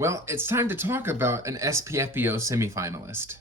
Well, it's time to talk about an SPFBO semi-finalist.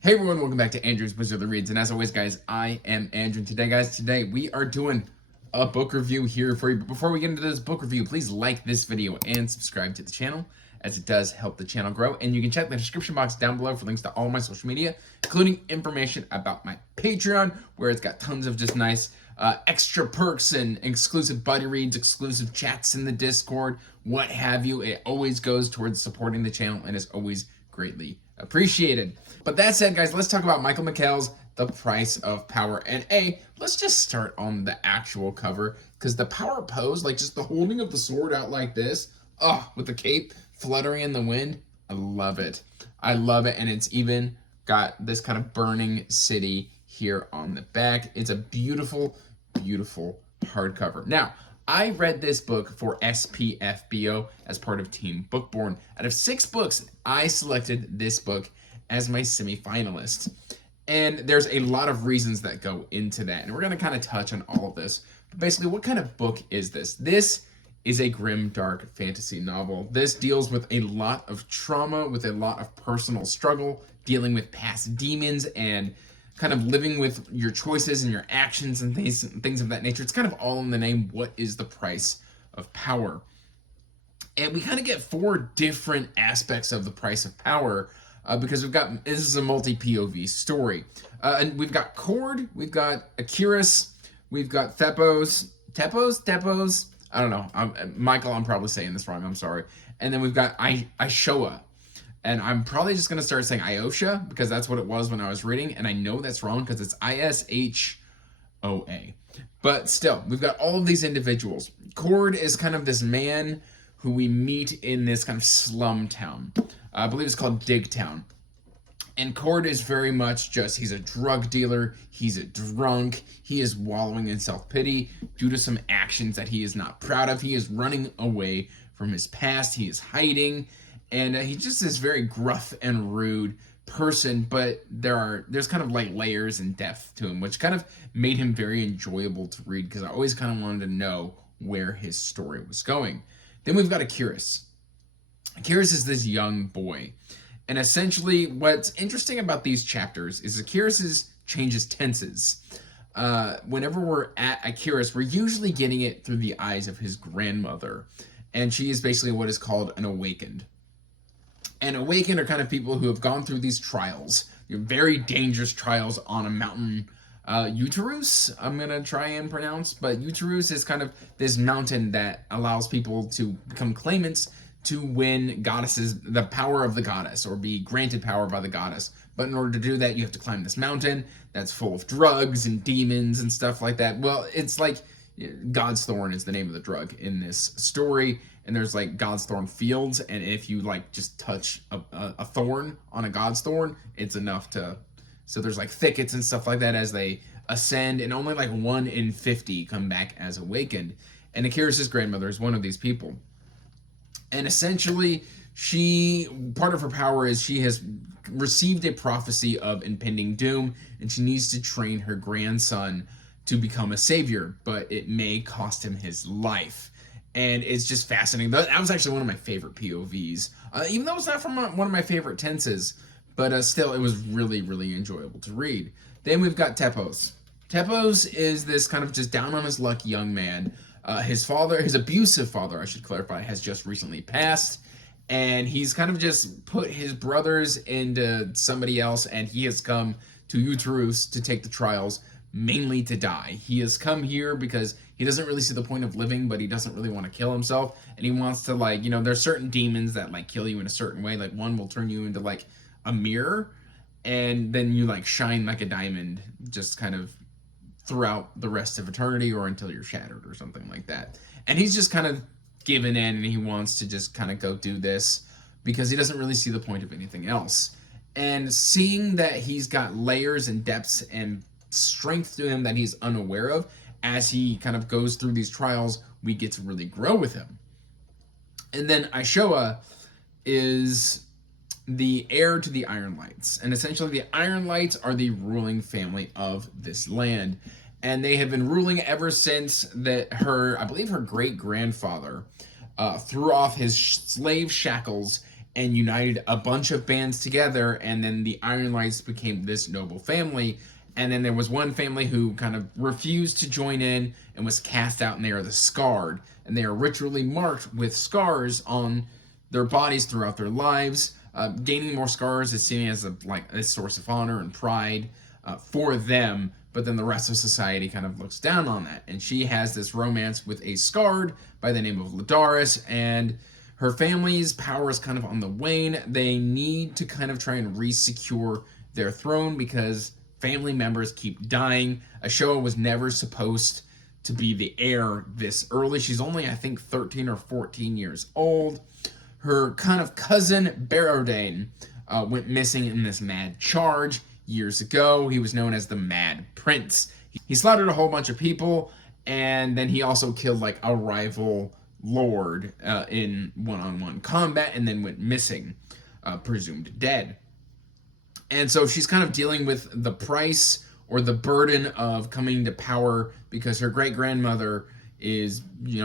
Hey everyone, welcome back to Andrew's Wizard of Reads, and as always guys, I am Andrew, and today we are doing a book review here for you. But before we get into this book review, please like this video and subscribe to the channel, as it does help the channel grow. And you can check the description box down below for links to all my social media, including information about my Patreon, where it's got tons of just nice extra perks and exclusive buddy reads, exclusive chats in the Discord, what have you. It always goes towards supporting the channel and is always greatly appreciated. But that said, guys, let's talk about Michael McHale's The Price of Power. And let's just start on the actual cover, because the power pose, like just the holding of the sword out like this, with the cape fluttering in the wind, I love it. I love it. And it's even got this kind of burning city here on the back. It's a beautiful, beautiful hardcover. Now, I read this book for SPFBO as part of Team Bookborn. Out of 6 books, I selected this book as my semi-finalist. And there's a lot of reasons that go into that. And we're going to kind of touch on all of this. But basically, what kind of book is this? This is a grim, dark fantasy novel. This deals with a lot of trauma, with a lot of personal struggle, dealing with past demons and kind of living with your choices and your actions and things of that nature. It's kind of all in the name, what is the price of power? And we kind of get 4 different aspects of the price of power, because this is a multi-POV story. And we've got Cord, we've got Akiris, we've got Tepos, I don't know. Michael, I'm probably saying this wrong, I'm sorry. And then we've got Ishoa. And I'm probably just going to start saying Iosha, because that's what it was when I was reading. And I know that's wrong because it's Ishoa. But still, we've got all of these individuals. Cord is kind of this man who we meet in this kind of slum town. I believe it's called Digtown. And Cord is very much just, he's a drug dealer, he's a drunk, he is wallowing in self-pity due to some actions that he is not proud of. He is running away from his past, he is hiding. And he's just this very gruff and rude person, but there's kind of like layers and depth to him, which kind of made him very enjoyable to read, because I always kind of wanted to know where his story was going. Then we've got Akiris. Akiris is this young boy. And essentially what's interesting about these chapters is Akiris changes tenses. Whenever we're at Akiris, we're usually getting it through the eyes of his grandmother. And she is basically what is called an awakened. And awakened are kind of people who have gone through these trials, very dangerous trials on a mountain, Uterus, I'm going to try and pronounce, but Uterus is kind of this mountain that allows people to become claimants to win the power of the goddess, or be granted power by the goddess. But in order to do that, you have to climb this mountain that's full of drugs and demons and stuff like that. Well, it's like God's Thorn is the name of the drug in this story. And there's like God's Thorn fields, and if you like just touch a thorn on a God's Thorn, it's enough to, so there's like thickets and stuff like that as they ascend, and only like 1 in 50 come back as awakened. And Akiris' grandmother is one of these people. And essentially, part of her power is she has received a prophecy of impending doom, and she needs to train her grandson to become a savior, but it may cost him his life. And it's just fascinating. That was actually one of my favorite POVs, even though it's not from one of my favorite tenses, but still, it was really, really enjoyable to read. Then we've got Tepos. Tepos is this kind of just down on his luck young man. His abusive father, I should clarify, has just recently passed, and he's kind of just put his brothers into somebody else, and he has come to Uterus to take the trials, mainly to die. He has come here because he doesn't really see the point of living, but he doesn't really want to kill himself, and he wants to, like, there's certain demons that like kill you in a certain way. Like one will turn you into like a mirror, and then you like shine like a diamond, just kind of throughout the rest of eternity, or until you're shattered or something like that. And he's just kind of given in, and he wants to just kind of go do this because he doesn't really see the point of anything else. And seeing that he's got layers and depths and strength to him that he's unaware of, as he kind of goes through these trials, we get to really grow with him. And then Ishoa is the heir to the Iron Lights. And essentially, the Iron Lights are the ruling family of this land. And they have been ruling ever since that I believe her great grandfather threw off his slave shackles and united a bunch of bands together. And then the Iron Lights became this noble family. And then there was one family who kind of refused to join in and was cast out, and they are the Scarred. And they are ritually marked with scars on their bodies throughout their lives. Gaining more scars is seen as a source of honor and pride for them, but then the rest of society kind of looks down on that. And she has this romance with a Scarred by the name of Ladaris, and her family's power is kind of on the wane. They need to kind of try and re-secure their throne because family members keep dying. Ashoa was never supposed to be the heir this early. She's only, I think, 13 or 14 years old. Her kind of cousin, Barodane, went missing in this mad charge years ago. He was known as the Mad Prince. He slaughtered a whole bunch of people, and then he also killed like a rival lord in one-on-one combat, and then went missing, presumed dead. And so she's kind of dealing with the price or the burden of coming to power because her great-grandmother is,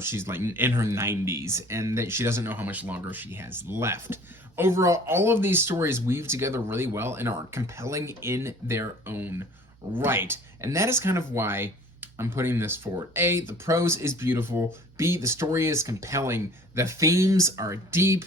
she's like in her 90s, and that she doesn't know how much longer she has left. Overall, all of these stories weave together really well and are compelling in their own right. And that is kind of why I'm putting this forward. A, the prose is beautiful. B, the story is compelling. The themes are deep,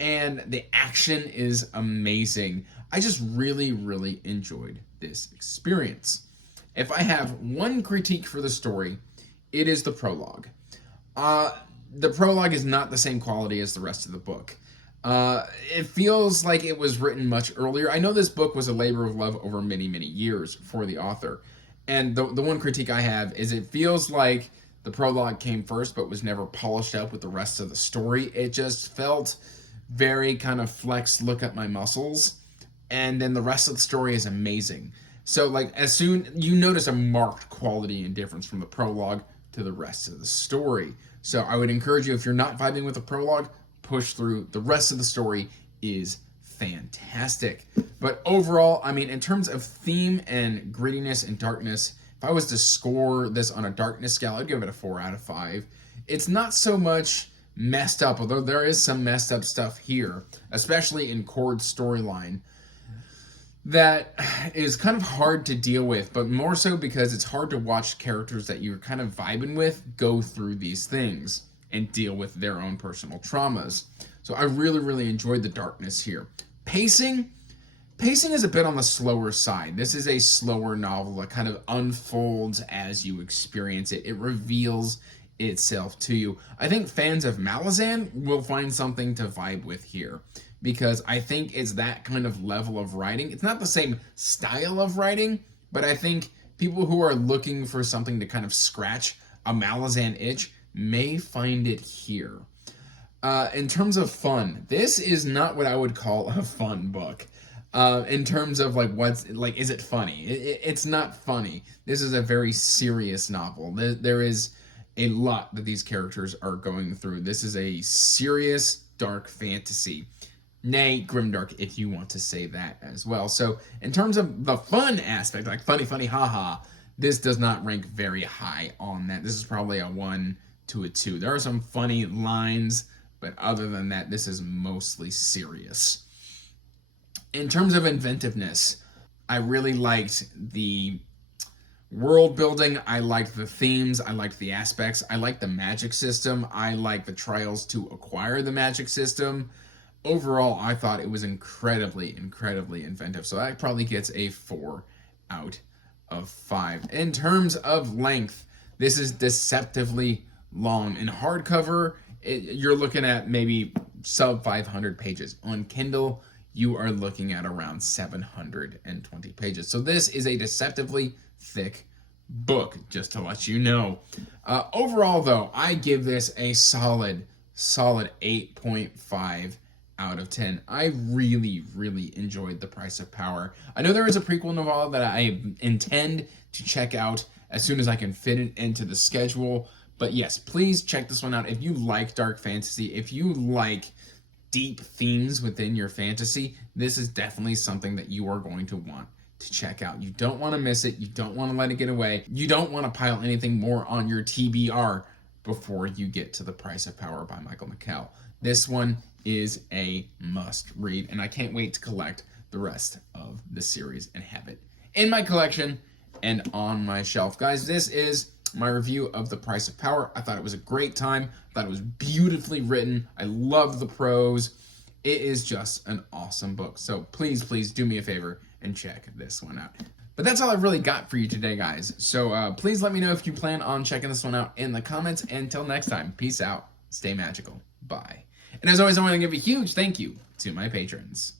and the action is amazing. I just really, really enjoyed this experience. If I have one critique for the story, it is the prologue. The prologue is not the same quality as the rest of the book. It feels like it was written much earlier. I know this book was a labor of love over many, many years for the author. And the one critique I have is it feels like the prologue came first but was never polished up with the rest of the story. It just felt very kind of flex, look at my muscles. And then the rest of the story is amazing. So like as soon, you notice a marked quality and difference from the prologue to the rest of the story. So I would encourage you, if you're not vibing with the prologue, push through. The rest of the story is fantastic. But overall, I mean, in terms of theme and grittiness and darkness, if I was to score this on a darkness scale, I'd give it a 4 out of 5. It's not so much messed up, although there is some messed up stuff here, especially in Cord's storyline, that is kind of hard to deal with, but more so because it's hard to watch characters that you're kind of vibing with go through these things and deal with their own personal traumas. So I really, really enjoyed the darkness here. Pacing is a bit on the slower side. This is a slower novel that kind of unfolds as you experience it. It reveals itself to you. I think fans of Malazan will find something to vibe with here, because I think it's that kind of level of writing. It's not the same style of writing, but I think people who are looking for something to kind of scratch a Malazan itch may find it here. In terms of fun, this is not what I would call a fun book. In terms of is it funny? It's not funny. This is a very serious novel. There is a lot that these characters are going through. This is a serious, dark fantasy. Nay, grimdark, if you want to say that as well. So in terms of the fun aspect, like funny, haha, this does not rank very high on that. This is probably a 1 to a 2. There are some funny lines, but other than that, this is mostly serious. In terms of inventiveness, I really liked the world building. I liked the themes. I liked the aspects. I liked the magic system. I liked the trials to acquire the magic system. Overall, I thought it was incredibly, incredibly inventive. So that probably gets a 4 out of 5. In terms of length, this is deceptively long. In hardcover, you're looking at maybe sub 500 pages. On Kindle, you are looking at around 720 pages. So this is a deceptively thick book, just to let you know. Overall, though, I give this a solid 8.5 out of 10. I really, really enjoyed The Price of Power. I know there is a prequel novel that I intend to check out as soon as I can fit it into the schedule. But yes, please check this one out. If you like dark fantasy, if you like deep themes within your fantasy, this is definitely something that you are going to want to check out. You don't want to miss it. You don't want to let it get away. You don't want to pile anything more on your TBR before you get to The Price of Power by Michael McKell. This one is a must read, and I can't wait to collect the rest of the series and have it in my collection and on my shelf. Guys, this is my review of The Price of Power. I thought it was a great time. I thought it was beautifully written. I love the prose. It is just an awesome book. So please, please do me a favor and check this one out. But that's all I've really got for you today, guys. So please let me know if you plan on checking this one out in the comments. Until next time, peace out. Stay magical. Bye. And as always, I want to give a huge thank you to my patrons.